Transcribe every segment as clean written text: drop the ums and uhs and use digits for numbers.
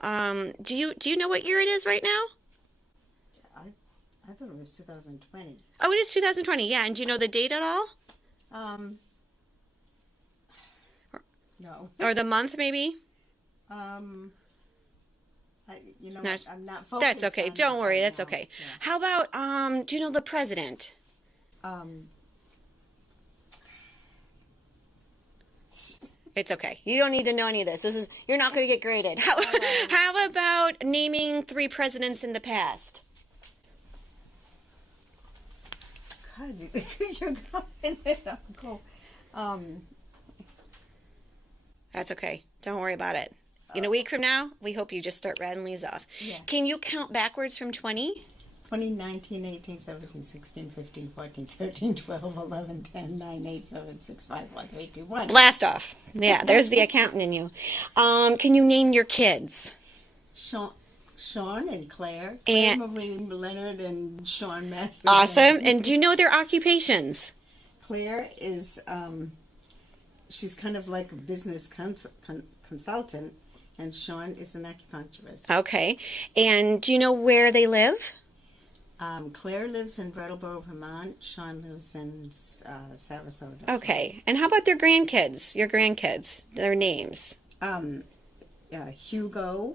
Do you know what year it is right now? I thought it was 2020. Oh, it is 2020. Yeah, and do you know the date at all? Um, no. Or the month maybe? Um, No, I'm not focused that's okay. on Don't that worry. right That's now. okay. Yeah. How about do you know the president? Um, It's okay. You don't need to know any of this. You're not going to get graded. How about naming 3 presidents in the past? God, you're going to go. Um, That's okay. Don't worry about it. In a week from now, we hope you just start rattling these off. Yeah. Can you count backwards from 20? 2019, 18, 17, 16, 15, 14, 13, 12, 11, 10, 9, 8, 7, 6, 5, 4, 3, 2, 1. Blast off. Yeah, there's the accountant in you. Can you name your kids? Sean and Claire. And Marie Leonard and Sean Matthew. awesome. And do you know their occupations? Claire is, she's kind of like a business consultant, and Sean is an acupuncturist. Okay. And do you know where they live? Claire lives in Brattleboro, Vermont. Sean lives in Sarasota. Okay. And how about their grandkids? Your grandkids, their names. Hugo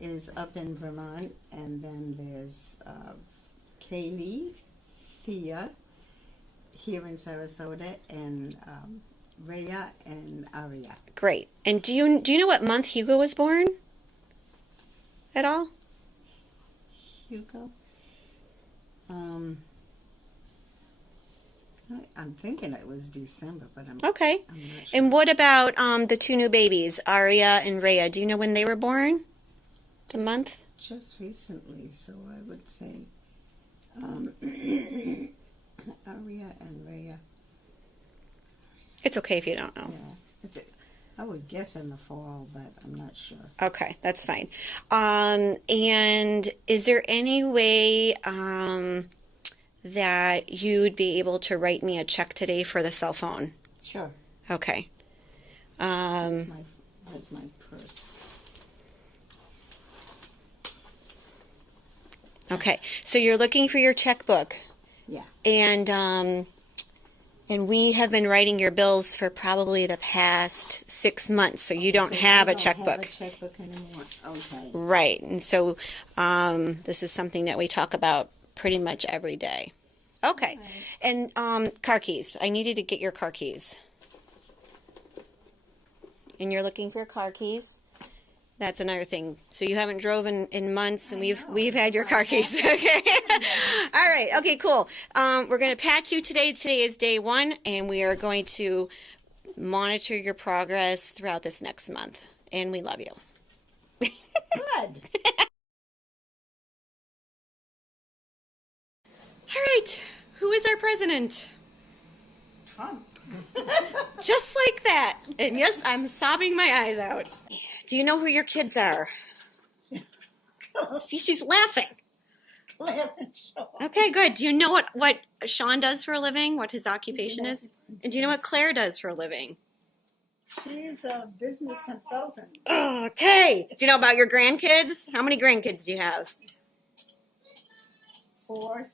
is up in Vermont, and then there's Kaylee, Thea here in Sarasota, and Rhea and Aria. Great. And do you know what month Hugo was born? At all? Hugo? I'm thinking it was December, but Okay. I'm not sure. And what about the 2 new babies, Aria and Rhea? Do you know when they were born? The month? Just recently, so I would say Aria and Rhea. It's okay if you don't know. Yeah, I would guess in the fall, but I'm not sure. Okay, that's fine. And is there any way that you'd be able to write me a check today for the cell phone? Sure. Okay. That's my purse. Okay. So you're looking for your checkbook, Yeah. and we have been writing your bills for probably the past 6 months, so you don't So have I a don't checkbook. have a checkbook anymore. Okay. Right. And so this is something that we talk about pretty much every day. Okay. And car keys. I needed to get your car keys. And you're looking for car keys. That's another thing. So you haven't drove in months, and we've had your car keys. Okay. All right. Okay. Cool. We're going to patch you today. Today is day 1, and we are going to monitor your progress throughout this next month. And we love you. Good. All right. Who is our president? Trump. Just like that. And yes, I'm sobbing my eyes out. Do you know who your kids are? See, she's laughing. Claire and Sean. Okay, good. Do you know what Sean does for a living? What his occupation is? And do you know what Claire does for a living? She's a business consultant. Okay. Do you know about your grandkids? How many grandkids do you have? 4.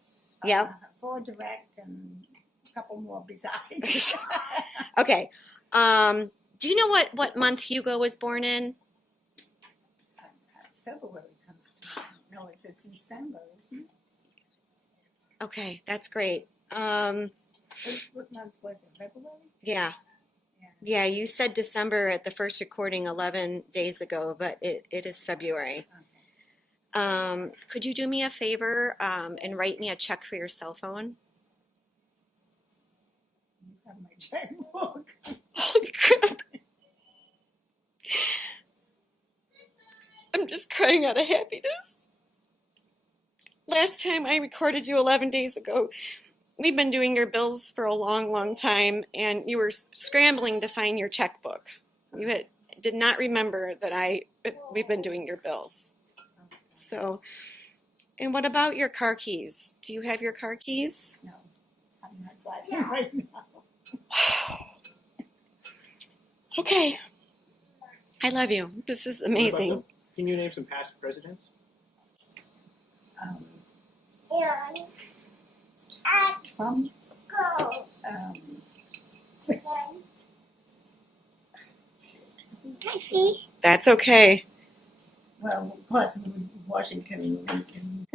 Yep. 4 direct and a couple more besides. Okay. Do you know what month Hugo was born in? February comes to mind. No, it's December, isn't it? Okay, that's great. What month was it? February? Yeah. Yeah, you said December at the first recording 11 days ago, but it is February. Okay. Could you do me a favor and write me a check for your cell phone? You have my checkbook. Holy crap. I'm just crying out of happiness. Last time I recorded you 11 days ago, we've been doing your bills for a long, long time, and you were scrambling to find your checkbook. You did not remember that we've been doing your bills. So, and what about your car keys? Do you have your car keys? No, I'm not driving right now. Okay. I love you. This is amazing. Can you name some past presidents? Trump. I see. That's okay. Well, possibly Washington and Lincoln.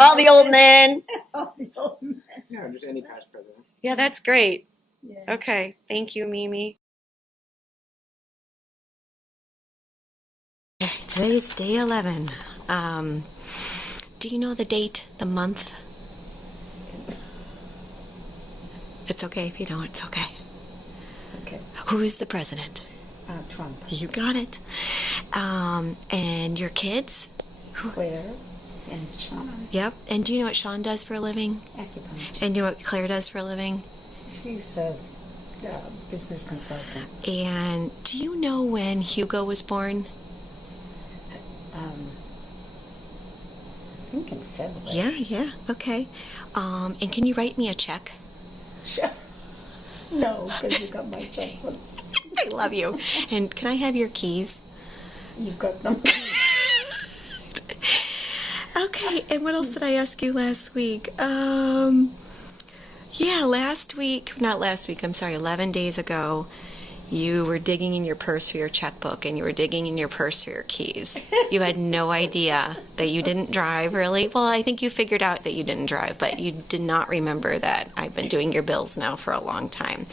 All the old men. Oh, the old man. Yeah, just any past president. Yeah, that's great. Yeah. Okay. Thank you, Mimi. Today's day 11. Do you know the date, the month? It's okay if you don't. It's okay. Okay. Who is the president? Trump. You got it. And your kids? Claire and Sean. Yep. And do you know what Sean does for a living? Acupuncture. And do you know what Claire does for a living? She's a business consultant. And do you know when Hugo was born? I think in February. Yeah. Okay. And can you write me a check? Sure. No, because you got my checkbook. I love you. And can I have your keys? You got them. Okay, and what else did I ask you last week? Yeah, not last week, I'm sorry, 11 days ago, you were digging in your purse for your checkbook and you were digging in your purse for your keys. You had no idea that you didn't drive, really. Well, I think you figured out that you didn't drive, but you did not remember that I've been doing your bills now for a long time.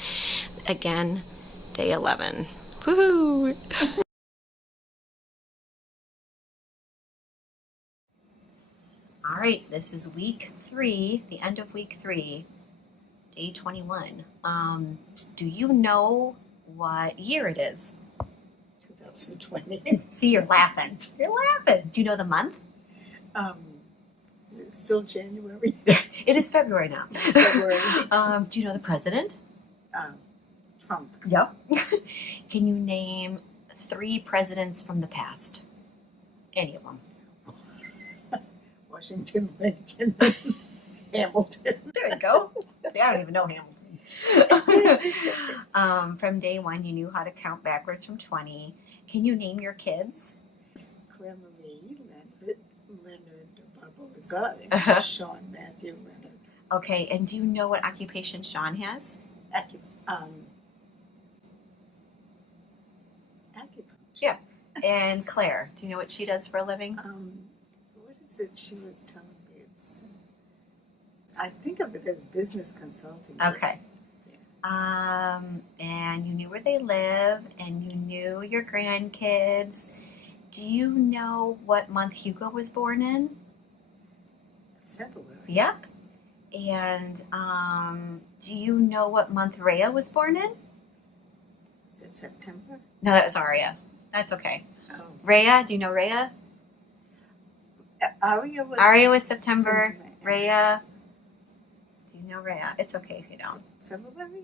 Again, day 11. Woohoo! All right, this is week 3, the end of week 3, day 21. Do you know what year it is? 2020. See, you're laughing. You're laughing. Do you know the month? Is it still January? It is February now. February. Do you know the president? Trump. Yep. Can you name 3 presidents from the past? Any of them. Washington, Lincoln, Hamilton. There you go. I don't even know Hamilton. From day 1, you knew how to count backwards from 20. Can you name your kids? Cremery, Leonard Barbosa, and Sean Matthew Leonard. Okay, and do you know what occupation Sean has? Acupuncture. Yeah. And Claire, do you know what she does for a living? What is it she was telling me? I think of it as business consulting. Okay. And you knew where they live, and you knew your grandkids. Do you know what month Hugo was born in? February. Yep. And do you know what month Rhea was born in? Is it September? No, that was Aria. That's okay. Oh. Rhea, do you know Rhea? Aria was September. Rhea, do you know Rhea? It's okay if you don't. February?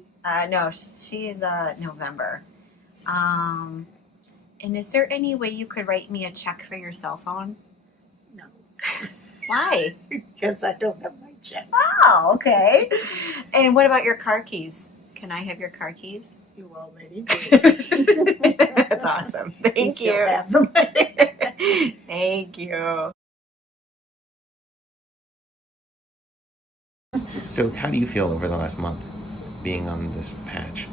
No, she is November. And is there any way you could write me a check for your cell phone? No. Why? Because I don't have my checks. Oh, okay. And what about your car keys? Can I have your car keys? You already did. That's awesome. Thank you. Still have them. Thank you. So how do you feel over the last month being on this patch?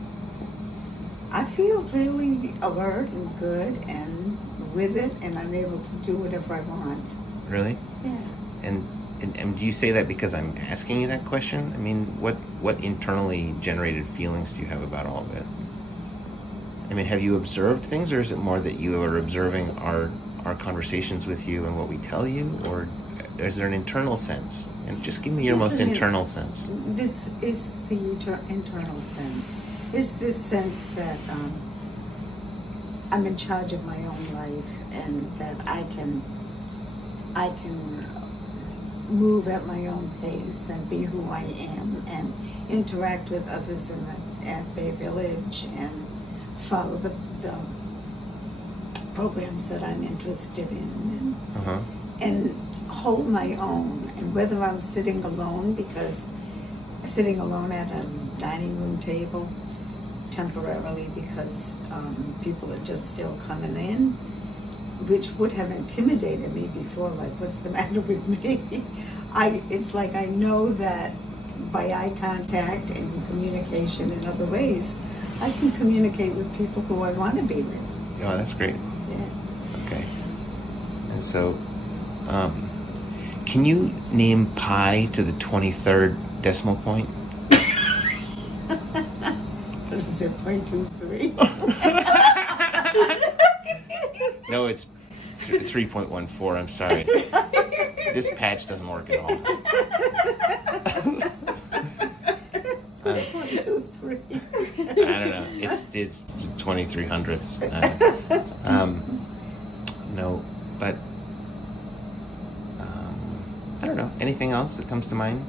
I feel really alert and good and with it, and I'm able to do whatever I want. Really? Yeah. And do you say that because I'm asking you that question? I mean, what internally generated feelings do you have about all of it? I mean, have you observed things, or is it more that you are observing our conversations with you and what we tell you, or is there an internal sense? And just give me your most internal sense. This is the internal sense. Is this sense that I'm in charge of my own life, and that I can move at my own pace and be who I am and interact with others at Bay Village and follow the programs that I'm interested in and hold my own. And whether I'm sitting alone at a dining room table temporarily because people are just still coming in, which would have intimidated me before, like, what's the matter with me? It's like I know that by eye contact and communication in other ways, I can communicate with people who I want to be with. Oh, that's great. Yeah. Okay. And so, can you name pi to the 23rd decimal point? What is it, 0.23? No, it's 3.14. I'm sorry. This patch doesn't work at all. 1, 2, 3. I don't know. It's 23 hundredths. No, but I don't know. Anything else that comes to mind?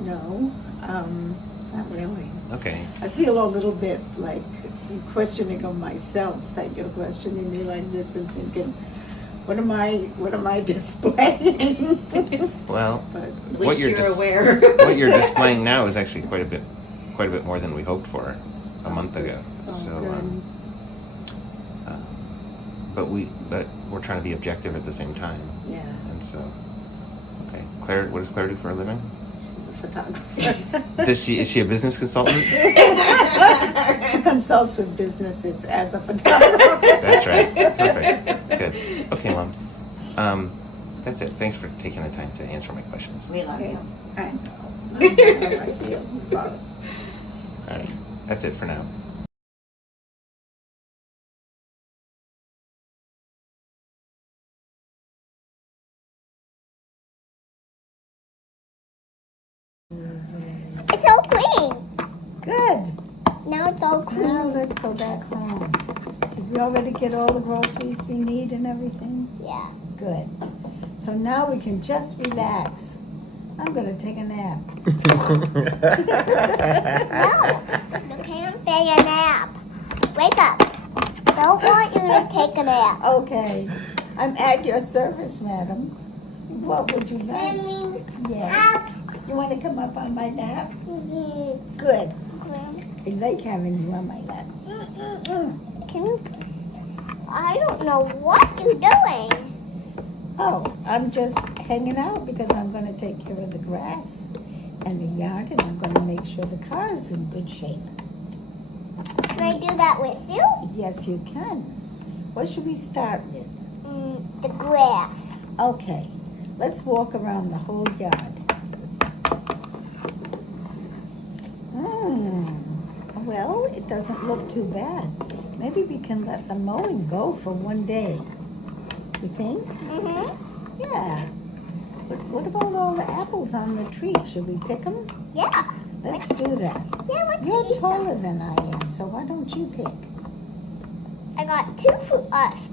No, not really. Okay. I feel a little bit like questioning of myself that you're questioning me like this and thinking, what am I displaying? Well, But at what least you're you're dis- aware. what you're displaying now is actually quite a bit more than we hoped for a month ago. Oh, So, good. but we're trying to be objective at the same time. Yeah, And so, okay, Claire, what does Claire do for a living? she's a photographer. Is she a business consultant? She consults with businesses as a photographer. That's right. Perfect. Good. Okay, Mom. That's it. Thanks for taking the time to answer my questions. We love you. I know. I know how I feel about it. All right. That's it for now. It's all clean. Good. Now it's all Now clean. let's go back home. Did we already get all the groceries we need and everything? Yeah. Good. So now we can just relax. I'm gonna take a nap. No, you can't take a nap. Wake up. Don't want you to take a nap. Okay. I'm at your service, madam. What would you like? Mommy, Yes. You want to come up on my lap? mm, Good. I like having you on my lap. can you? I don't know what you're doing. Oh, I'm just hanging out because I'm going to take care of the grass and the yard, and I'm going to make sure the car is in good shape. Can I do that with you? Yes, you can. What should we start with? The grass. Okay, let's walk around the whole yard. Well, it doesn't look too bad. Maybe we can let the mowing go for one day. You think? Mm-hmm. Yeah. But what about all the apples on the tree? Should we pick them? Yeah. Let's do that. Yeah, let's You're eat taller them. than I am, so why don't you pick? I got 2 for us.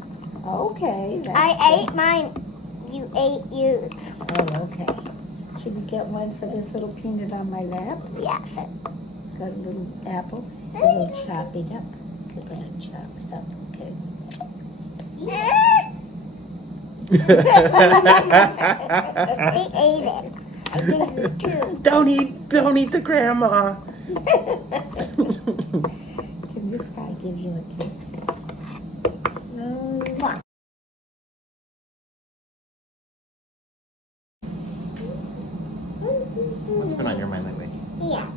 Okay. That's I good. ate mine. You ate yours. Oh, okay. Should we get one for this little peanut on my lap? Yes. Got a little apple. We'll chop it up. We're gonna chop it up. Okay. We ate it. I gave you 2. Don't eat the grandma. Can this guy give you a kiss? Mwah. What's been on your mind lately? Yeah.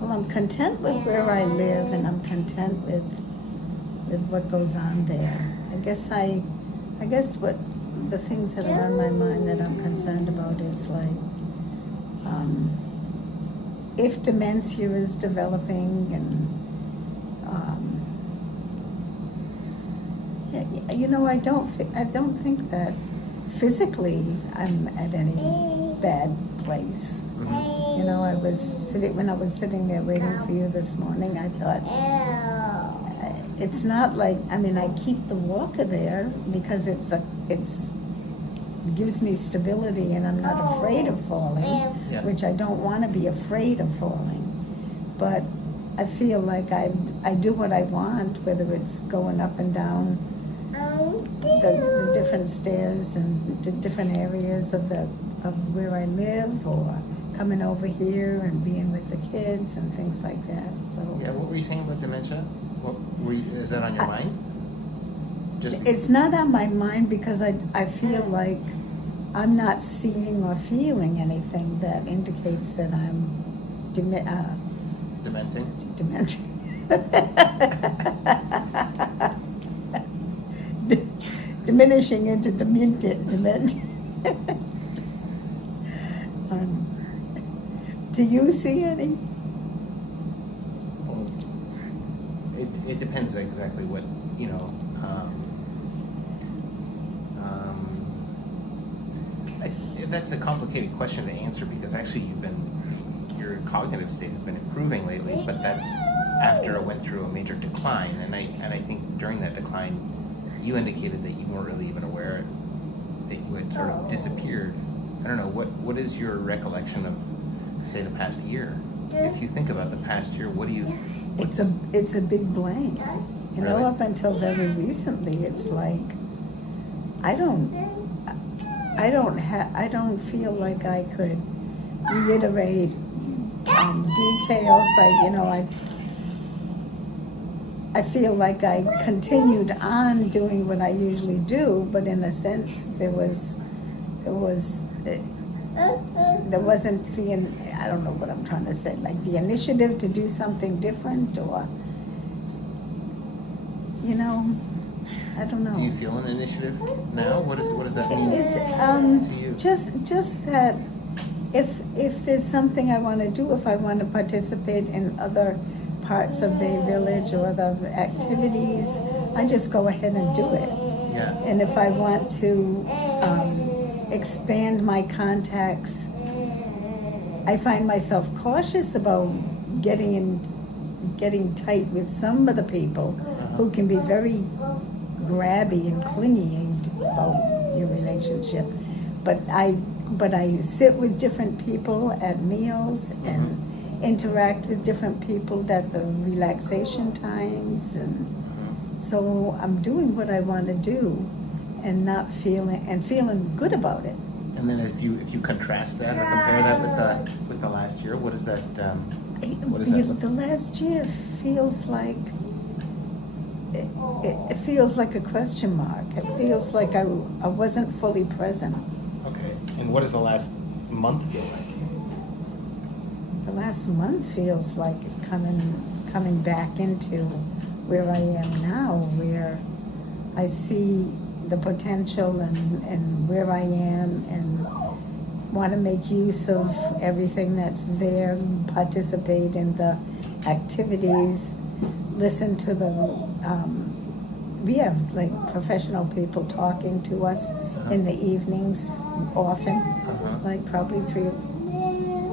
Well, I'm content with where I live, and I'm content with what goes on there. I guess what the things that are on my mind that I'm concerned about is like, if dementia is developing, and I don't think that physically I'm at any bad place. You know, when I was sitting there waiting for you this morning, I thought, it's not like, I keep the walker there because it gives me stability, and I'm not afraid of falling, Yeah. which I don't want to be afraid of falling. But I feel like I do what I want, whether it's going up and down the different stairs and to different areas of where I live, or coming over here and being with the kids and things like that. So Yeah, what were you saying about dementia? Is that on your mind? it's not on my mind because I feel like I'm not seeing or feeling anything that indicates that I'm dementing? demented. Diminishing into dement. Do you see any? Well, it depends exactly what, that's a complicated question to answer because actually your cognitive state has been improving lately, but that's after it went through a major decline, and I think during that decline, you indicated that you weren't really even aware that you had sort of disappeared. I don't know, what is your recollection of, say, the past year? If you think about the past year, It's a big blank. You know, Really? up until very recently, it's like I don't feel like I could reiterate details. I feel like I continued on doing what I usually do, but in a sense, there wasn't I don't know what I'm trying to say, like the initiative to do something different, or I don't know. do you feel an initiative now? What does that mean It's to you? just that if there's something I want to do, if I want to participate in other parts of Bay Village or other activities, I just go ahead and do it. Yeah. And if I want to expand my contacts, I find myself cautious about getting tight with some of the people who can be very grabby and clingy about your relationship. But I sit with different people at meals and interact with different people at the relaxation times, and so I'm doing what I want to do and feeling good about it. And then if you contrast that or compare that with the last year, what is that? What is that? The last year feels like it feels like a question mark. It feels like I wasn't fully present. Okay. And what does the last month feel like? The last month feels like coming back into where I am now, where I see the potential and where I am, and want to make use of everything that's there, participate in the activities, listen to we have like professional people talking to us in the evenings often, like probably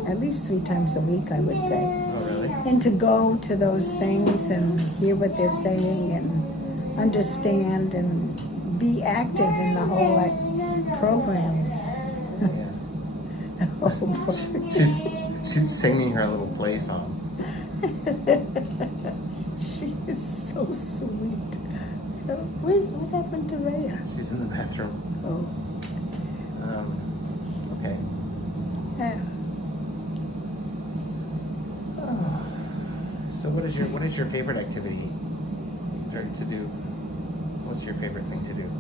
at least three times a week, I would say. Oh, really? And to go to those things and hear what they're saying and understand and be active in the whole programs. Yeah. Oh, boy. She's singing her little play song. She is so sweet. What happened to Rhea? She's in the bathroom. Oh, Okay. yeah. So what is your favorite activity to do? What's your favorite thing to do?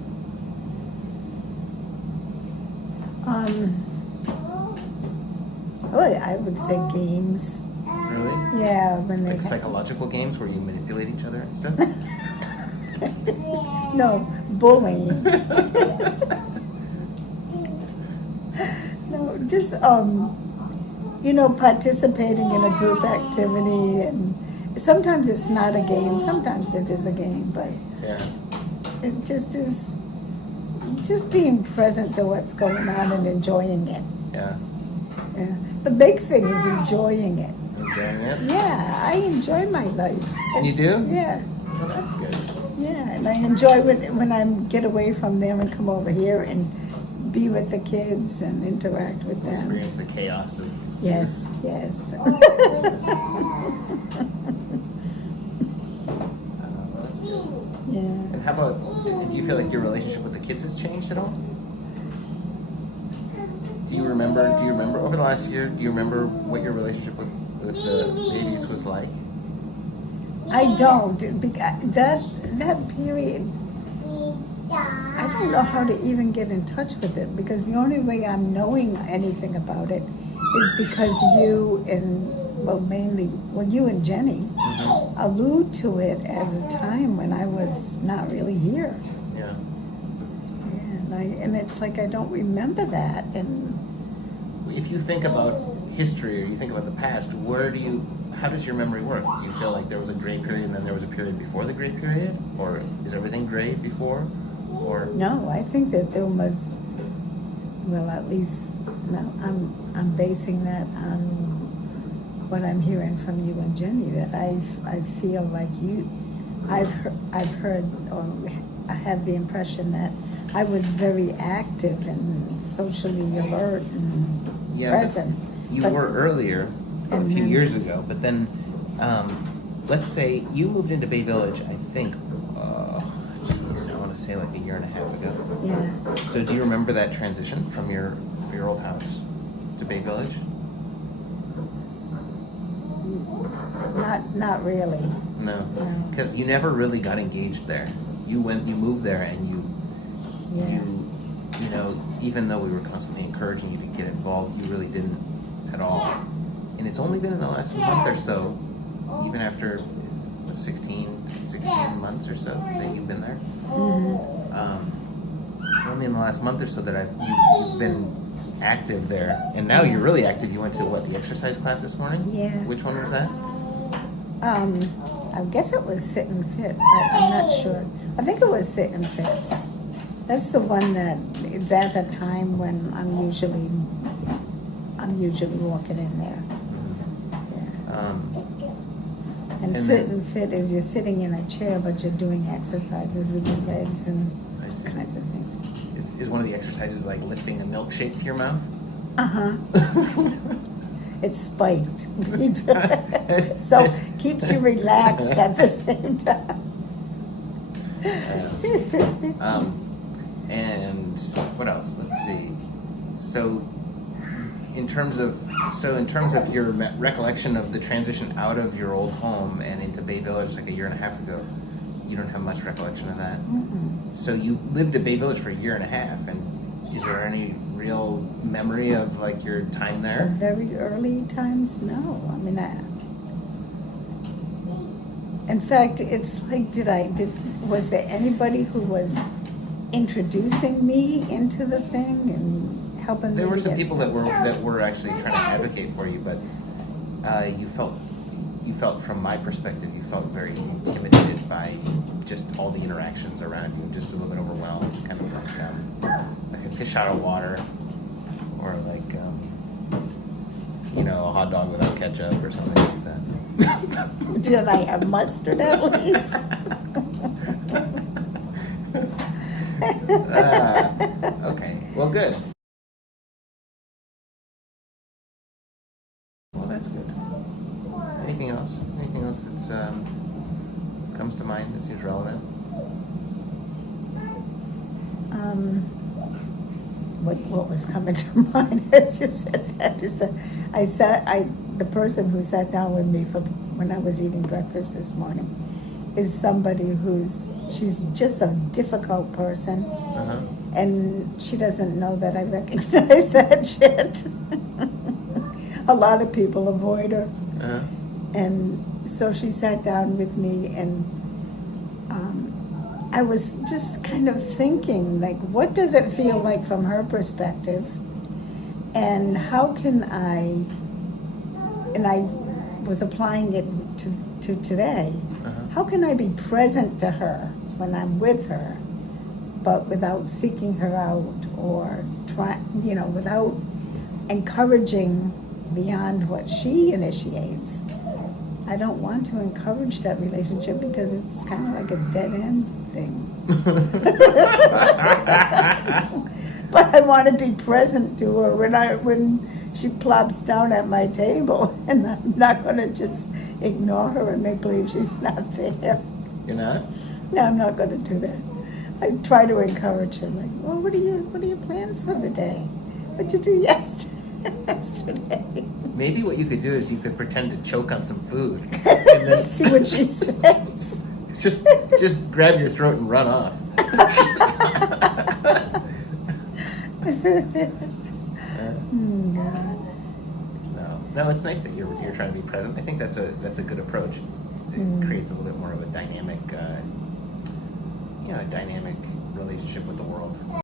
I would say games. Really? Yeah, when they Like psychological games where you manipulate each other and stuff? no, bullying. No, just participating in a group activity, and sometimes it's not a game, sometimes it is a game, but Yeah. it just is just being present to what's going on and enjoying it. Yeah. Yeah. The big thing is enjoying it. Enjoying it? Yeah, I enjoy my life. You do? Yeah. Well, that's good. Yeah, and I enjoy when I get away from them and come over here and be with the kids and interact with them. Experience the chaos of. Yes. Well, that's good. Yeah. And how about, do you feel like your relationship with the kids has changed at all? Do you remember over the last year? Do you remember what your relationship with the babies was like? I don't. That period, I don't know how to even get in touch with it, because the only way I'm knowing anything about it is because you and you and Jenny allude to it as a time when I was not really here. Yeah. And it's like I don't remember that. And If you think about history or you think about the past, how does your memory work? Do you feel like there was a gray period and then there was a period before the gray period? Or is everything gray before? Or no, I think that there was, well, at least I'm basing that on what I'm hearing from you and Jenny, that I feel like I've heard, or I have the impression that I was very active and socially alert and present. You were earlier, a few years ago, but then let's say you moved into Bay Village, I think, I want to say like a year and a half ago. Yeah. So do you remember that transition from your old house to Bay Village? Not really. No, because you never really got engaged there. You moved there, and you even though we were constantly encouraging you to get involved, you really didn't at all. And it's only been in the last month or so, even after 16 months or so that you've been there. Only in the last month or so that you've been active there, and now you're really active. You went to the exercise class this morning? Yeah. Which one was that? I guess it was Sit and Fit, but I'm not sure. I think it was Sit and Fit. That's the one that it's at the time when I'm usually walking in there. Yeah. And Sit and Fit is you're sitting in a chair, but you're doing exercises with your legs and kinds of things. Is one of the exercises like lifting a milkshake to your mouth? It's spiked. So keeps you relaxed at the same time. And what else? Let's see. So in terms of your recollection of the transition out of your old home and into Bay Village like a year and a half ago, you don't have much recollection of that. So you lived at Bay Village for a year and a half, and is there any real memory of like your time there? The very early times, no. I mean, in fact, it's like, was there anybody who was introducing me into the thing and helping me? There were to some get people started? that were actually trying to advocate for you, but you felt from my perspective, you felt very intimidated by just all the interactions around you, just a little bit overwhelmed, kind of like a fish out of water, or like a hot dog without ketchup or something like that. Did I have mustard at least? Okay, well, good. Well, that's good. Anything else? Anything else that's comes to mind that seems relevant? What was coming to mind as you said that is that the person who sat down with me when I was eating breakfast this morning is somebody she's just a difficult person, and she doesn't know that I recognize that shit. A lot of people avoid her, and so she sat down with me, and I was just kind of thinking, like, what does it feel like from her perspective, and how can I was applying it to today. How can I be present to her when I'm with her, but without seeking her out or without encouraging beyond what she initiates? I don't want to encourage that relationship because it's kind of like a dead end thing. But I want to be present to her when she plops down at my table, and I'm not going to just ignore her and make believe she's not there. You're not? No, I'm not going to do that. I try to encourage her, like, well, what are your plans for the day? What'd you do yesterday? Maybe what you could do is you could pretend to choke on some food, and then See what she says. just grab your throat and run off. God. No, it's nice that you're trying to be present. I think that's a good approach. It creates a little bit more of a dynamic, dynamic relationship with the world.